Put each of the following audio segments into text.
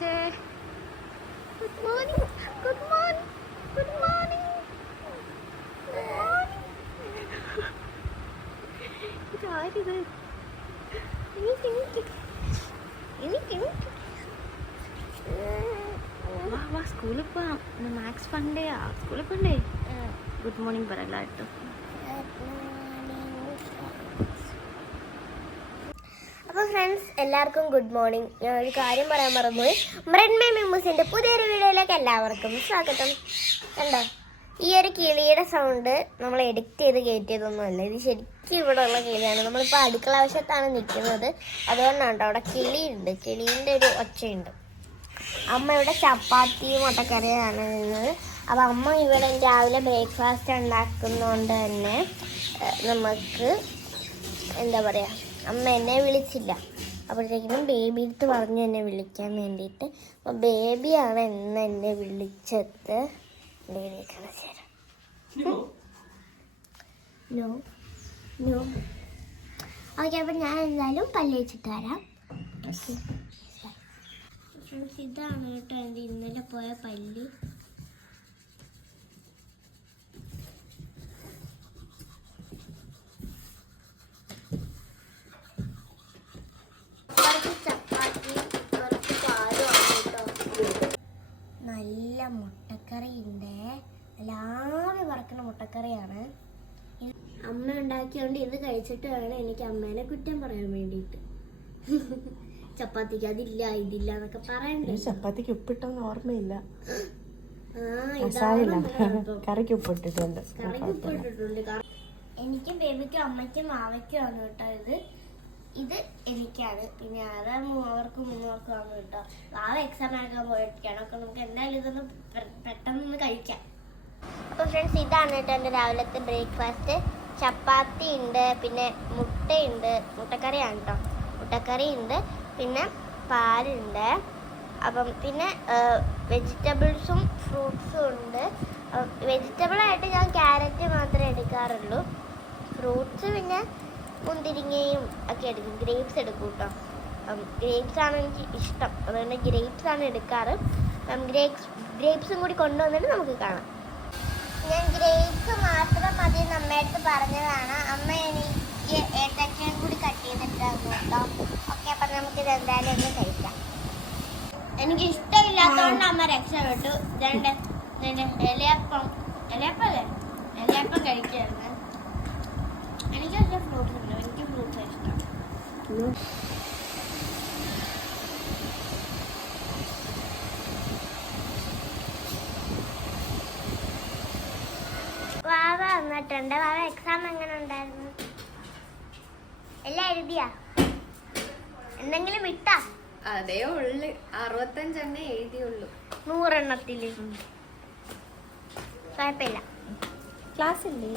കഴിച്ചേ. Good morning, good morning, good morning. ഇതാരിത്? വാ സ്കൂളിൽ പോവാം. മാത്സ് ഫണ്ടേയാ, സ്കൂളിൽ പോണ്ടേ. ഗുഡ് മോർണിംഗ് പറ എല്ലായിട്ടും. അപ്പോൾ ഫ്രണ്ട്സ് എല്ലാവർക്കും ഗുഡ് മോർണിംഗ്. ഞാൻ ഒരു കാര്യം പറയാൻ മറന്നുപോയി. ബ്രെഡ്മേ മെമ്മൂസിൻ്റെ പുതിയൊരു വീഡിയോയിലേക്ക് എല്ലാവർക്കും സ്വാഗതം. കണ്ടോ, ഈ ഒരു കിളിയുടെ സൗണ്ട് നമ്മൾ എഡിറ്റ് ചെയ്ത് കയറ്റിയതൊന്നുമല്ല. ഇത് ശരിക്കും ഇവിടെ ഉള്ള കിളിയാണ്. നമ്മളിപ്പോൾ അടുക്കള വശത്താണ് നിൽക്കുന്നത്, അതുകൊണ്ടാണ് കേട്ടോ. അവിടെ കിളിയുണ്ട്, കിളീൻ്റെ ഒരു ഒച്ചയുണ്ട്. അമ്മ ഇവിടെ ചപ്പാത്തിയും മുട്ടക്കറിയാണ് നിന്നത്. അപ്പോൾ അമ്മ ഇവിടെ രാവിലെ ബ്രേക്ക്ഫാസ്റ്റ് ഉണ്ടാക്കുന്നതുകൊണ്ട് തന്നെ നമുക്ക് എന്താ പറയുക, അമ്മ എന്നെ വിളിച്ചില്ല. അപ്പോഴത്തേക്കിനും ബേബി അടുത്ത് പറഞ്ഞു എന്നെ വിളിക്കാൻ വേണ്ടിയിട്ട്. അപ്പോൾ ബേബിയാണ് എന്ന് എന്നെ വിളിച്ചത്. ബേബിയെ കാണിച്ചു തരാം. No no okay. അപ്പം ഞാൻ എന്തായാലും പല്ല് വെച്ചിട്ട് വരാം. ഇതാണ് കേട്ടോ എൻ്റെ ഇന്നലെ പോയ പല്ല്. നല്ല മുട്ടക്കറിയുണ്ട്, എല്ലാവരും വറക്കുന്ന മുട്ടക്കറിയാണ്. അമ്മ ഉണ്ടാക്കിയോണ്ട് ഇത് കഴിച്ചിട്ട് വേണം എനിക്ക് അമ്മേനെ കുറ്റം പറയാൻ വേണ്ടിയിട്ട്. ചപ്പാത്തിക്ക് അതില്ല ഇതില്ല എന്നൊക്കെ പറയണ്ടേ. ചപ്പാത്തിക്ക് ഉപ്പിട്ടൊന്നും ഓർമ്മയില്ല. കറിക്ക് ഉപ്പിട്ടിട്ടുണ്ട്. എനിക്കും ബേബിക്കും അമ്മയ്ക്കും മാവയ്ക്കും ആണ് കേട്ടോ ഇത്. ഇത് എനിക്കാണ്. പിന്നെ അവർക്കും മൂന്നവർക്കും ആണ് കേട്ടോ. വാവ എക്സാം ആക്കാൻ പോയിരിക്കുകയാണ്. ഒക്കെ നമുക്ക് എന്തായാലും ഇതൊന്ന് പെട്ടെന്ന് കഴിക്കാം. അപ്പോൾ ഫ്രണ്ട്സ് ഇതാണ് കേട്ടോ എൻ്റെ രാവിലത്തെ ബ്രേക്ക്ഫാസ്റ്റ്. ചപ്പാത്തി ഉണ്ട്, പിന്നെ മുട്ടയുണ്ട്, മുട്ടക്കറിയാണ് കേട്ടോ. മുട്ടക്കറി ഉണ്ട്, പിന്നെ പാലുണ്ട്. അപ്പം പിന്നെ വെജിറ്റബിൾസും ഫ്രൂട്ട്സും ഉണ്ട്. വെജിറ്റബിളായിട്ട് ഞാൻ ക്യാരറ്റ് മാത്രമേ എടുക്കാറുള്ളൂ. ഫ്രൂട്ട്സ് പിന്നെ മുന്തിരിങ്ങയും ഒക്കെ എടുക്കും. ഗ്രേപ്സ് എടുക്കും കേട്ടോ. ഗ്രേപ്സ് ആണ് എനിക്ക് ഇഷ്ടം, അതുകൊണ്ട് ഗ്രേപ്സ് ആണ് എടുക്കാറ്. ഗ്രേപ്സും കൂടി കൊണ്ടുവന്നിട്ട് നമുക്ക് കാണാം. ഞാൻ ഗ്രേപ്സ് മാത്രം മതി അമ്മയടുത്ത് പറഞ്ഞതാണ്. അമ്മ എനിക്ക് ഏത്തക്കയും കൂടി കട്ട് ചെയ്തിട്ടായിരുന്നു കേട്ടോ. ഓക്കെ, അപ്പം നമുക്കിത് എന്തായാലും ഒന്ന് കഴിക്കാം. എനിക്ക് ഇഷ്ടമില്ലാത്തതുകൊണ്ട് അമ്മ രക്ഷപ്പെട്ടു. ഇലയപ്പം കഴിക്കായിരുന്നു. എനിക്ക് പക്ഷേ ഫ്രൂട്ട്സ് ഉണ്ട്, എനിക്ക് ഫ്രൂട്ട്സ് ഇഷ്ടം. വാവ വന്നിട്ടുണ്ട്. വാവ എക്സാം എങ്ങനെ ഉണ്ടായിരുന്നു? എല്ലാം എഴുതിയാ? എന്തെങ്കിലും വിട്ടാ? അതേ ഉള്ളു, 65 എഴുതിയുള്ളൂ 100 എണ്ണത്തിൽ. കുഴപ്പമില്ല, ക്ലാസ് ഇല്ലേ?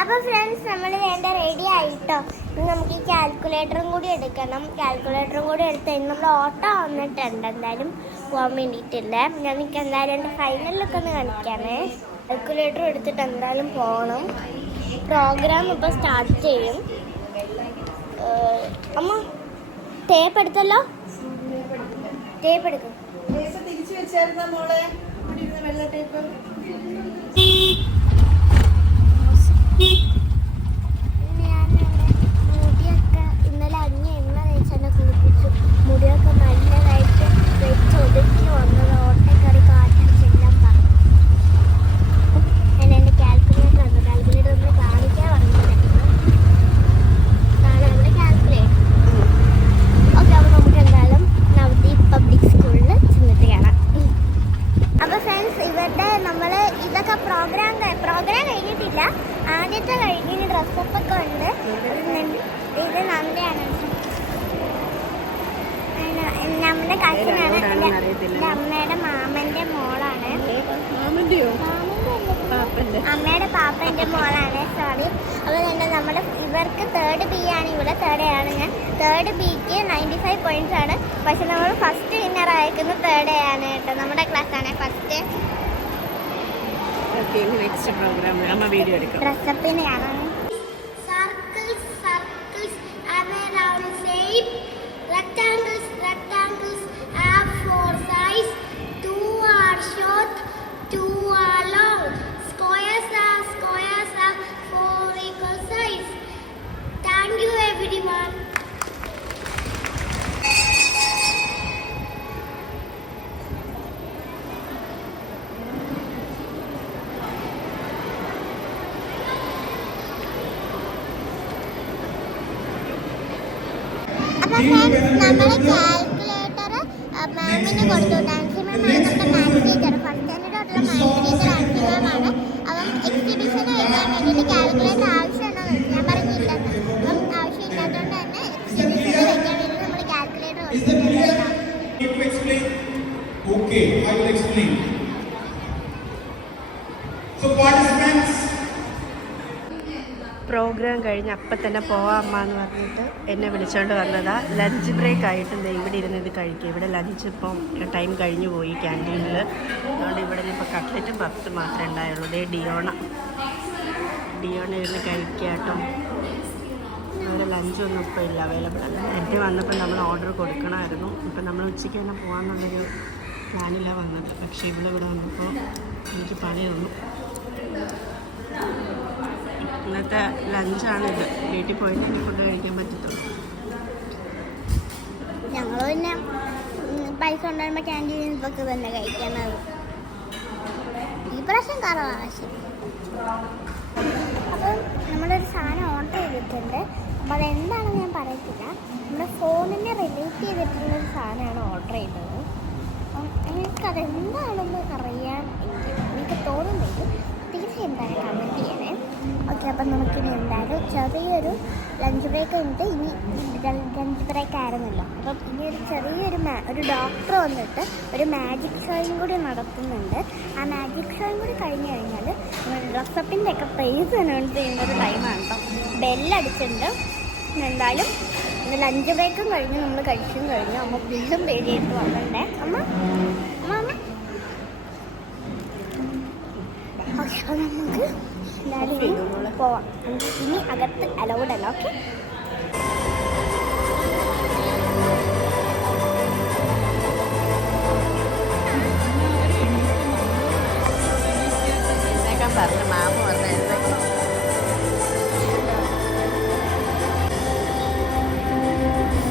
അപ്പോൾ ഫ്രണ്ട്സ് നമ്മൾ വേണ്ട റെഡി ആയിട്ടോ. ഇനി നമുക്ക് ഈ കാൽക്കുലേറ്ററും കൂടി എടുക്കണം. കാൽക്കുലേറ്ററും കൂടി എടുത്ത് നമ്മൾ ഓട്ടോ വന്നിട്ടുണ്ട് എന്തായാലും പോകാൻ വേണ്ടിയിട്ടില്ല. ഞാൻ എനിക്ക് എന്തായാലും എൻ്റെ ഫൈനൽ ലുക്ക് ഒന്ന് കാണിക്കാമേ. കാൽക്കുലേറ്റർ എടുത്തിട്ട് എന്തായാലും പോകണം. പ്രോഗ്രാം ഇപ്പോൾ സ്റ്റാർട്ട് ചെയ്യും. അമ്മ ടേപ്പ് എടുത്തല്ലോ, ടേപ്പ് എടുക്കും. തിരിച്ചു വെച്ചായിരുന്ന മോളെ വെള്ള ടേപ്പ്. മുടിയൊക്കെ ഇന്നലെ അഞ്ഞ എണ്ണ തേച്ചെന്നെ കുളിപ്പിച്ചു. മുടിയൊക്കെ നല്ലതായിട്ട് വെച്ചൊതുക്കി വന്നത്. ഓട്ടക്കറി കാറ്റടിച്ചെല്ലാം പറഞ്ഞു. ഞാൻ എൻ്റെ കാൽക്കുലേറ്റർ വന്നു. കാൽക്കുലേറ്റർ നമ്മൾ കാണിക്കാൻ പറഞ്ഞിട്ടുണ്ടായിരുന്നു. അതാണ് നമ്മുടെ കാൽക്കുലേറ്റർ. ഓക്കെ, അപ്പോൾ നമുക്ക് എന്തായാലും നവദീപ് പബ്ലിക് സ്കൂളിൽ ചെന്നിട്ട് കാണാം. അപ്പോൾ ഫ്രണ്ട്സ് ഇവരുടെ നമ്മൾ ഇതൊക്കെ പ്രോഗ്രാം കഴിഞ്ഞിട്ടില്ല. ആദ്യത്തെ കഴിഞ്ഞ് ഡ്രസ്സപ്പൊക്കെ ഉണ്ട്. ഇത് നന്ദയാണ്, നമ്മുടെ കസിനാണ്. എൻ്റെ അമ്മയുടെ മാമൻ്റെ മോളാണ്. അമ്മയുടെ പാപ്പൻ്റെ മോളാണ്, സോറി. അപ്പോൾ തന്നെ നമ്മുടെ ഇവർക്ക് 3rd B ആണ്. ഇവിടെ 3rd A ആണ് ഞാൻ. 3rd Bക്ക് 95 points ആണ്. പക്ഷെ നമ്മൾ ഫസ്റ്റ് വിന്നർ അയക്കുന്നത് 3rd A ആണ് കേട്ടോ. നമ്മുടെ ക്ലാസ്സാണ് ഫസ്റ്റ്. ഡ്രസ്സപ്പിന് കാണാം. Rectangles have നമ്മുടെ കാൽക്കുലേറ്റർ മാമിന് കൊടുത്തു. ആൻസി മാമാണ് നമ്മുടെ മാത്സ് ടീച്ചർ. ഫസ്റ്റ് സ്റ്റാൻഡേർഡ് തൊട്ടുള്ള മാത്സ് ടീച്ചർ ആൻസി മാമാണ്. അപ്പം എക്സിബിഷന് വെക്കാൻ വേണ്ടിയിട്ട് കാൽക്കുലേറ്റർ ആവശ്യമുണ്ടോ എന്ന് ഞാൻ പറഞ്ഞില്ലെന്ന്. അപ്പം ആവശ്യമില്ലാത്തതുകൊണ്ട് തന്നെ എക്സിബിഷന് വെക്കാൻ വേണ്ടി നമ്മൾ കാൽക്കുലേറ്റർ കൊടുത്തിട്ടുണ്ട്. Okay, I will explain. So participants, programme കഴിഞ്ഞ് അപ്പം തന്നെ പോവാം അമ്മ എന്ന് പറഞ്ഞിട്ട് എന്നെ വിളിച്ചുകൊണ്ട് വന്നതാ. ലഞ്ച് ബ്രേക്ക് ആയിട്ട് ഇവിടെ ഇരുന്ന് ഇത് കഴിക്കുക. ഇവിടെ ലഞ്ച് ഇപ്പം ടൈം കഴിഞ്ഞു പോയി ക്യാൻറ്റീനിൽ. അതുകൊണ്ട് ഇവിടെ ഇപ്പോൾ കട്ട്ലറ്റും പപ്സ് മാത്രമേ ഉണ്ടായുള്ളൂ. ഇതേ ഡിയോണ ഇരുന്ന് കഴിക്കുക കേട്ടോ. അവിടെ ലഞ്ചൊന്നും ഇപ്പോൾ ഇല്ല, അവൈലബിൾ അല്ല. നേരത്തെ വന്നപ്പോൾ നമ്മൾ ഓർഡർ കൊടുക്കണമായിരുന്നു. ഇപ്പം നമ്മൾ ഉച്ചയ്ക്ക് തന്നെ പോകാമെന്നുള്ളൊരു പ്ലാനിലാണ് വന്നത്. പക്ഷേ ഇവിടെ വന്നപ്പോൾ എനിക്ക് പണി തന്നു. ഇന്നത്തെ ലഞ്ചാണിത്. വീട്ടിൽ പോയിട്ട് എനിക്ക് ഫുഡ് കഴിക്കാൻ പറ്റത്തുള്ളൂ. ഞങ്ങൾ പിന്നെ പൈസ ഉണ്ടാകുമ്പോൾ ക്യാൻറ്റീനിൽ നിന്നൊക്കെ തന്നെ കഴിക്കണത്. ഈ പ്രാവശ്യം കുറവാണ്. അപ്പം നമ്മളൊരു സാധനം ഓർഡർ ചെയ്തിട്ടുണ്ട്. അപ്പോൾ അതെന്താണെന്ന് ഞാൻ പറയത്തില്ല. നമ്മുടെ ഫോണിനെ റിലേറ്റ് ചെയ്തിട്ടുള്ളൊരു സാധനമാണ് ഓർഡർ ചെയ്തത്. അപ്പം എനിക്കതെന്താണെന്ന് അറിയാൻ എനിക്ക് തോന്നുന്നെങ്കിൽ തീർച്ചയായും എന്തായാലും കമൻറ്റ് ചെയ്യണേ. ഓക്കെ, അപ്പം നമുക്കിനി എന്തായാലും ചെറിയൊരു ലഞ്ച് ബ്രേക്ക് ഉണ്ട്. ഇനി ലഞ്ച് ബ്രേക്ക് ആയിരുന്നല്ലോ. അപ്പം ഇനി ഒരു ഡോക്ടർ വന്നിട്ട് ഒരു മാജിക് ഷോയും കൂടി നടത്തുന്നുണ്ട്. ആ മാജിക് ഷോയും കൂടി കഴിഞ്ഞ് കഴിഞ്ഞാൽ ഡ്രസ്സപ്പിൻ്റെ ഒക്കെ പ്രൈസ് അനൗൺസ് ചെയ്യുന്നൊരു ടൈമാണ് കേട്ടോ. ബെല്ലടിച്ചിട്ടുണ്ട്. എന്തായാലും ലഞ്ച് ബ്രേക്കും കഴിഞ്ഞ് നമ്മൾ കഴിച്ചും കഴിഞ്ഞു. അമ്മ വീണ്ടും പേടിയായിട്ട് വന്നിട്ടുണ്ടേ. അമ്മ ഓക്കെ, അപ്പോൾ നമുക്ക് എന്തായാലും പോവാം. ഇനി അകത്ത് അലൗഡ് അല്ല. ഓക്കെ, പറഞ്ഞു മാമ പറഞ്ഞ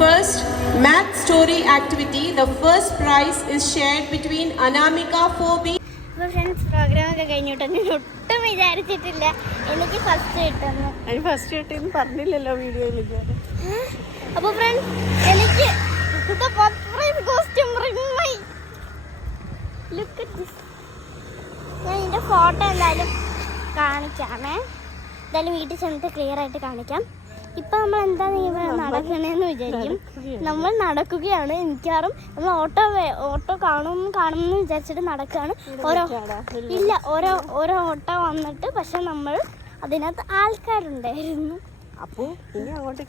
First math story activity. The first prize is shared between Anamika 4B. അപ്പോൾ ഫ്രണ്ട്സ്, പ്രോഗ്രാമൊക്കെ കഴിഞ്ഞിട്ട് ഞാൻ ഒട്ടും വിചാരിച്ചിട്ടില്ല എനിക്ക് ഫസ്റ്റ് കിട്ടുന്നു. അതിന് ഫസ്റ്റ് കിട്ടിയെന്ന് പറഞ്ഞില്ലല്ലോ വീഡിയോയിൽ. അപ്പോൾ ഫ്രണ്ട്സ്, എനിക്ക് ഞാൻ ഇതിൻ്റെ ഫോട്ടോ എന്തായാലും കാണിക്കാമേ. എന്തായാലും വീട്ടിൽ ചെന്നിട്ട് ക്ലിയർ ആയിട്ട് കാണിക്കാം. ഇപ്പം നമ്മൾ എന്താ നടക്കണേന്ന് വിചാരിക്കും. നമ്മൾ നടക്കുകയാണ്. മിക്കവാറും നമ്മൾ ഓട്ടോ കാണുമെന്ന് വിചാരിച്ചിട്ട് നടക്കുകയാണ്. ഓരോ ഓട്ടോ വന്നിട്ട്, പക്ഷെ നമ്മൾ അതിനകത്ത് ആൾക്കാരുണ്ടായിരുന്നു. അപ്പോൾ ഇനി അങ്ങോട്ട്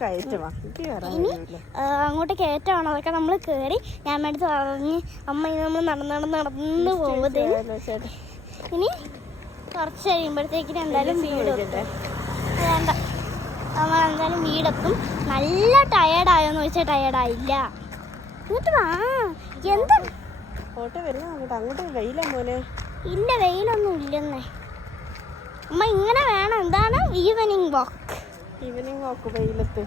അങ്ങോട്ട് കയറ്റമാണ്. അതൊക്കെ നമ്മൾ കയറി ഞാൻ അടുത്ത് പറഞ്ഞ് അമ്മ ഇനി നമ്മൾ നടന്ന് പോകുന്നത്. ഇനി കുറച്ച് കഴിയുമ്പോഴത്തേക്കിന് എന്തായാലും വീടെത്തും. വേണ്ട, നമ്മൾ എന്തായാലും വീടെത്തും. നല്ല ടയേർഡായോന്ന് ചോദിച്ചാൽ ടയേർഡായില്ല. എന്നിട്ട് എന്താ ഫോട്ടോ വരുന്ന അങ്ങോട്ട് വെയിലാ മോനെ. ഇല്ല, വെയിലൊന്നും ഇല്ലെന്നേ. അമ്മ ഇങ്ങനെ വേണം. എന്താണ് ഈവനിങ് വാക്ക് വെയിലത്ത്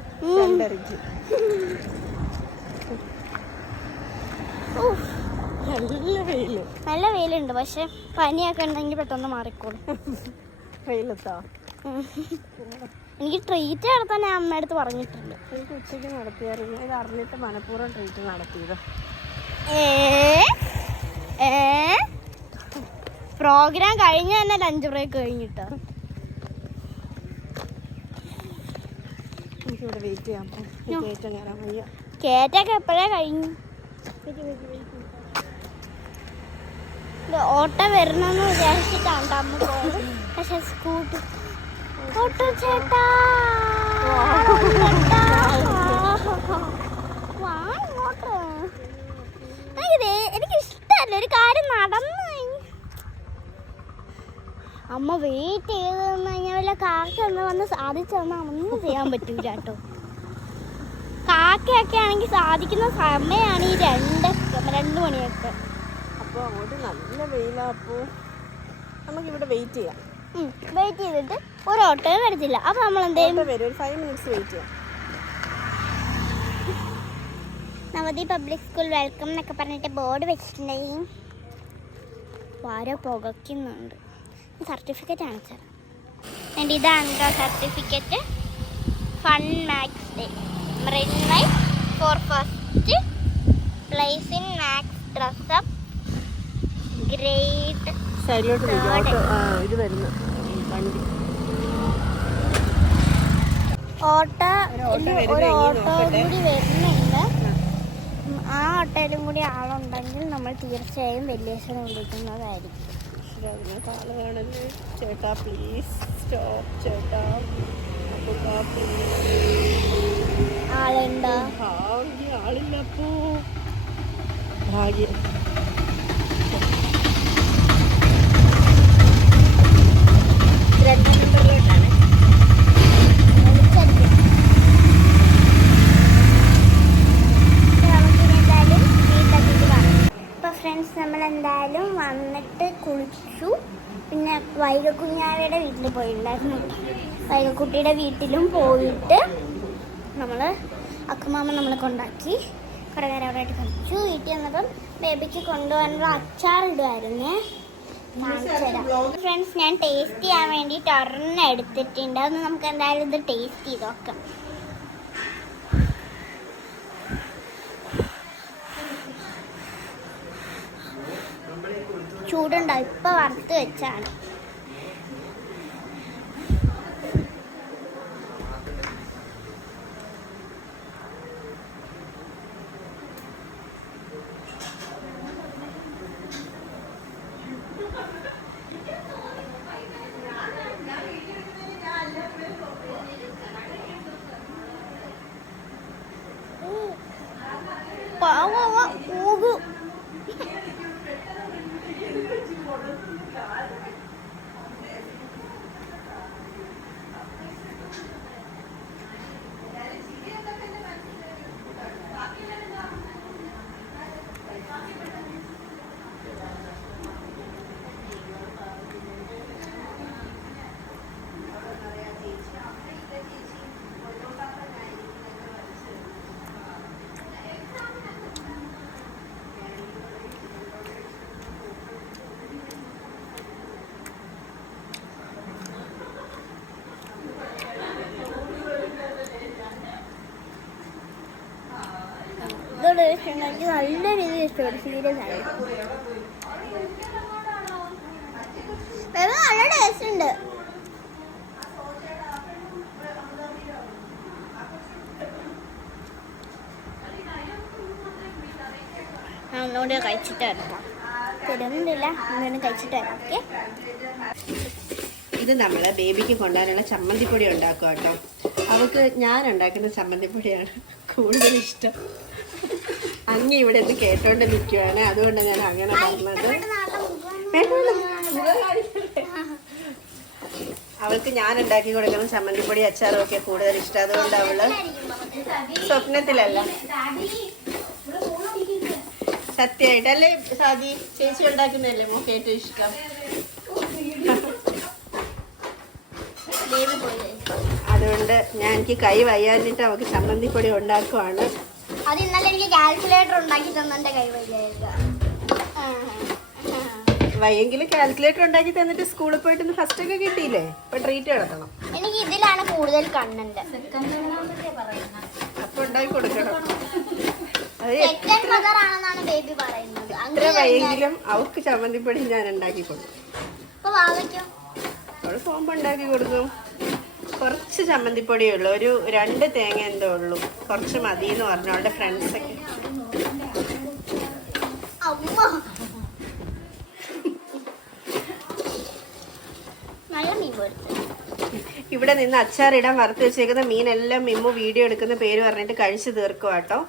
നല്ല വെയിലുണ്ട്. പക്ഷെ പനിയൊക്കെ ഉണ്ടെങ്കിൽ പെട്ടെന്ന് മാറിക്കോളും. വെയിലത്താ എനിക്ക് ട്രീറ്റ് നടത്താൻ ഞാൻ അമ്മയുടെ അടുത്ത് പറഞ്ഞിട്ടുണ്ട്. എനിക്ക് ഉച്ചയ്ക്ക് നടത്തിയായിരുന്നു. ഇത് അറിഞ്ഞിട്ട് മനഃപൂർവ്വം ട്രീറ്റ് നടത്തിയത്. പ്രോഗ്രാം കഴിഞ്ഞ തന്നെ ലഞ്ച് ബ്രേക്ക് കഴിഞ്ഞിട്ട് എനിക്കിവിടെ വെയിറ്റ് ചെയ്യാം. കയറ്റം കയറാൻ വയ്യ. കേറ്റൊക്കെ എപ്പോഴാ കഴിഞ്ഞു. ഓട്ടോ വരണമെന്ന് വിചാരിച്ചിട്ടാണ് അമ്മ പോയത്. പക്ഷെ സ്കൂട്ടി ഓട്ടോ ചേട്ടാ എനിക്ക് ഇഷ്ടമല്ല ഒരു കാര്യം നടന്നു. അമ്മ വെയിറ്റ് ചെയ്ത് തന്നു കഴിഞ്ഞാൽ വല്ല കാക്ക വന്ന് സാധിച്ചു തന്നാൽ ഒന്നും ചെയ്യാൻ പറ്റൂല കേട്ടോ. കാക്കയൊക്കെ ആണെങ്കിൽ സാധിക്കുന്ന സമയമാണ് ഈ 2 മണിയൊക്കെ. അപ്പോൾ അങ്ങോട്ട് നല്ല വെയിലാണ്. അപ്പോൾ നമുക്കിവിടെ വെയിറ്റ് ചെയ്യാം. വെയിറ്റ് ചെയ്തിട്ട് ഒരു ഓട്ടോയും വരത്തില്ല. അപ്പോൾ നമ്മൾ എന്തെങ്കിലും വരും. ഒരു 5 മിനിറ്റ്സ് വെയിറ്റ് ചെയ്യാം. നവതി പബ്ലിക് സ്കൂൾ വെൽക്കം എന്നൊക്കെ പറഞ്ഞിട്ട് ബോർഡ് വെച്ചിട്ടുണ്ടെങ്കിൽ ആരോ പുകയ്ക്കുന്നുണ്ട്. സർട്ടിഫിക്കറ്റ് കാണിച്ചത്. ആൻഡ് ഇതാണ് കേട്ടോ സർട്ടിഫിക്കറ്റ്. ഫൺ മാത്സ് ഡേ റിൻ by for first place in Max Dress Up Grade. സൈഡിലോട്ട് ഇത് വരുന്നു വണ്ടി. ഒരു ഓട്ടോ കൂടി വരുന്നുണ്ട്. ആ ഓട്ടോയിലും കൂടി ആളുണ്ടെങ്കിൽ നമ്മൾ തീർച്ചയായും വലിയച്ഛനെ വിളിക്കുന്നതായിരിക്കും. ചേട്ടാ പ്ലീസ് സ്റ്റോപ്പ് ചേട്ടാ. ആളുണ്ടോ? ആളില്ല. അപ്പോ ഭാഗ്യം. നമ്മളെന്തായാലും വന്നിട്ട് കുളിച്ചു. പിന്നെ വൈകക്കുഞ്ഞാവയുടെ വീട്ടിൽ പോയിട്ടുണ്ടായിരുന്നു. വൈകക്കുട്ടിയുടെ വീട്ടിലും പോയിട്ട് നമ്മൾ അക്കുമാമ നമ്മളെ കൊണ്ടാക്കി കുറേ നേരം അവിടെ ആയിട്ട് കളിച്ചു. വീട്ടിൽ വന്നപ്പം ബേബിക്ക് കൊണ്ടുപോകാനുള്ള അച്ചാർ ഇടുമായിരുന്നേ. ഫ്രണ്ട്സ്, ഞാൻ ടേസ്റ്റ് ചെയ്യാൻ വേണ്ടിയിട്ട് ഒരെണ്ണം എടുത്തിട്ടുണ്ട്. അതൊന്ന് നമുക്ക് എന്തായാലും ഇത് ടേസ്റ്റ് ചെയ്ത് നോക്കാം. ചൂടുണ്ടാവും. ഇപ്പം വറുത്ത് വെച്ചാണ്. എനിക്ക് നല്ല രീതിയിൽ ഇഷ്ടപ്പെട്ടു. സീരിയസ് ആണ്. നല്ല ടേസ്റ്റ് ഉണ്ട്. ഒന്നുകൂടി കഴിച്ചിട്ട് വരാം. തരുന്നില്ല, ഒന്നും കഴിച്ചിട്ട് വരാം. ഓക്കെ. ഇത് നമ്മൾ ബേബിക്ക് കൊണ്ടുവരാനുള്ള ചമ്മന്തിപ്പൊടി ഉണ്ടാക്കുക കേട്ടോ. അവൾക്ക് ഞാൻ ഉണ്ടാക്കുന്ന ചമ്മന്തിപ്പൊടിയാണ് കൂടുതൽ ഇഷ്ടം. അങ്ങ് ഇവിടെ നിന്ന് കേട്ടോണ്ട് നിൽക്കുവാണ്. അതുകൊണ്ട് ഞാൻ അങ്ങനെ പറഞ്ഞത്. അവൾക്ക് ഞാൻ ഉണ്ടാക്കി കൊടുക്കുന്ന ചമ്മന്തിപ്പൊടി അച്ചാറും ഒക്കെ കൂടുതൽ ഇഷ്ടം. അതുകൊണ്ട് അവള് സ്വപ്നത്തിലല്ല, സത്യമായിട്ടല്ലേ സാദി ചേച്ചി ഉണ്ടാക്കുന്നതല്ലേ മോക്ക് ഏറ്റവും ഇഷ്ടം. അതുകൊണ്ട് ഞാൻ എനിക്ക് കൈ വയ്യാഞ്ഞിട്ട് അവൾക്ക് ചമ്മന്തിപ്പൊടി ഉണ്ടാക്കുവാണ്. അത് ഇന്നലെ എനിക്ക് കാൽക്കുലേറ്റർ ഉണ്ടാക്കി തന്നെ കൈ വയ്യെങ്കിലും കാൽക്കുലേറ്റർ ഉണ്ടാക്കി തന്നിട്ട് സ്കൂളിൽ പോയിട്ട് ഫസ്റ്റ് ഒക്കെ കിട്ടിയില്ലേ? ഇപ്പൊ ട്രീറ്റ് നടത്തണം. എനിക്ക് ഇതിലാണ് കൂടുതൽ കണ്ണന്റ്. അപ്പൊ ഉണ്ടാക്കി കൊടുക്കണം. ബേബി പറയുന്നത്. അത്ര വയ്യെങ്കിലും അവക്ക് ചമ്മന്തിപ്പൊടി ഞാൻ ഉണ്ടാക്കി കൊടുക്കും. അവള് പോകുമ്പോ ഉണ്ടാക്കി കൊടുക്കും. കുറച്ച് ചമ്മന്തിപ്പൊടിയേ ഉള്ളൂ, ഒരു 2 തേങ്ങ എന്തോ ഉള്ളൂ. കുറച്ച് മതി എന്ന് പറഞ്ഞു അവളുടെ ഫ്രണ്ട്സൊക്കെ. ഇവിടെ നിന്ന് അച്ചാറിടാൻ വറുത്ത് വെച്ചേക്കുന്ന മീനെല്ലാം മിമ്മു വീഡിയോ എടുക്കുന്ന പേര് പറഞ്ഞിട്ട് കഴിച്ചു തീർക്കുക കേട്ടോ.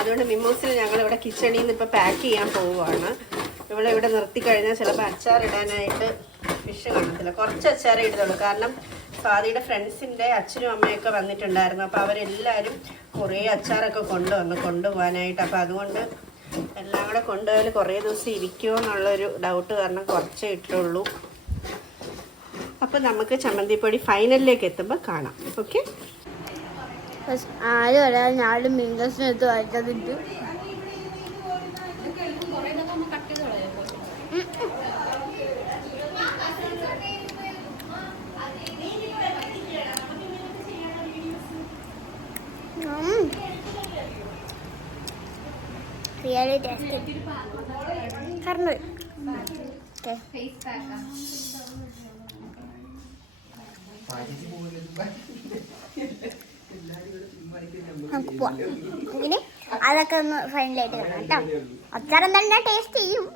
അതുകൊണ്ട് മിമ്മൂസിന് ഞങ്ങൾ ഇവിടെ കിച്ചണിൽ നിന്ന് ഇപ്പൊ പാക്ക് ചെയ്യാൻ പോവുകയാണ്. ഇവിടെ നിർത്തി കഴിഞ്ഞാൽ ചിലപ്പോൾ അച്ചാറിടാനായിട്ട് ഫിഷ് കാണത്തില്ല. കുറച്ച് അച്ചാറേ ഇടുന്നുള്ളൂ. കാരണം സ്വാതിയുടെ ഫ്രണ്ട്സിൻ്റെ അച്ഛനും അമ്മയൊക്കെ വന്നിട്ടുണ്ടായിരുന്നു. അപ്പോൾ അവരെല്ലാവരും കുറേ അച്ചാറൊക്കെ കൊണ്ടുപോകാനായിട്ട്. അപ്പോൾ അതുകൊണ്ട് എല്ലാം കൂടെ കൊണ്ടുപോയാൽ കുറേ ദിവസം ഇരിക്കുമോ എന്നുള്ളൊരു ഡൗട്ട് കാരണം കുറച്ചേ ഇട്ടുള്ളൂ. അപ്പോൾ നമുക്ക് ചമ്മന്തിപ്പൊടി ഫൈനലിലേക്ക് എത്തുമ്പോൾ കാണാം. ഓക്കെ. ആരും ഒരാൾ ഞാനും മീൻകസിനെടുത്ത് വായിക്കാതിട്ട് റിയലി ടേസ്റ്റ് കറണ്ട് ഓക്കെ നമുക്ക് പോവാം. ഇനി അതൊക്കെ ഒന്ന് ഫൈനലായിട്ട് കാണാം കേട്ടോ. അച്ചാർ എന്തായാലും ടേസ്റ്റ് ചെയ്യും.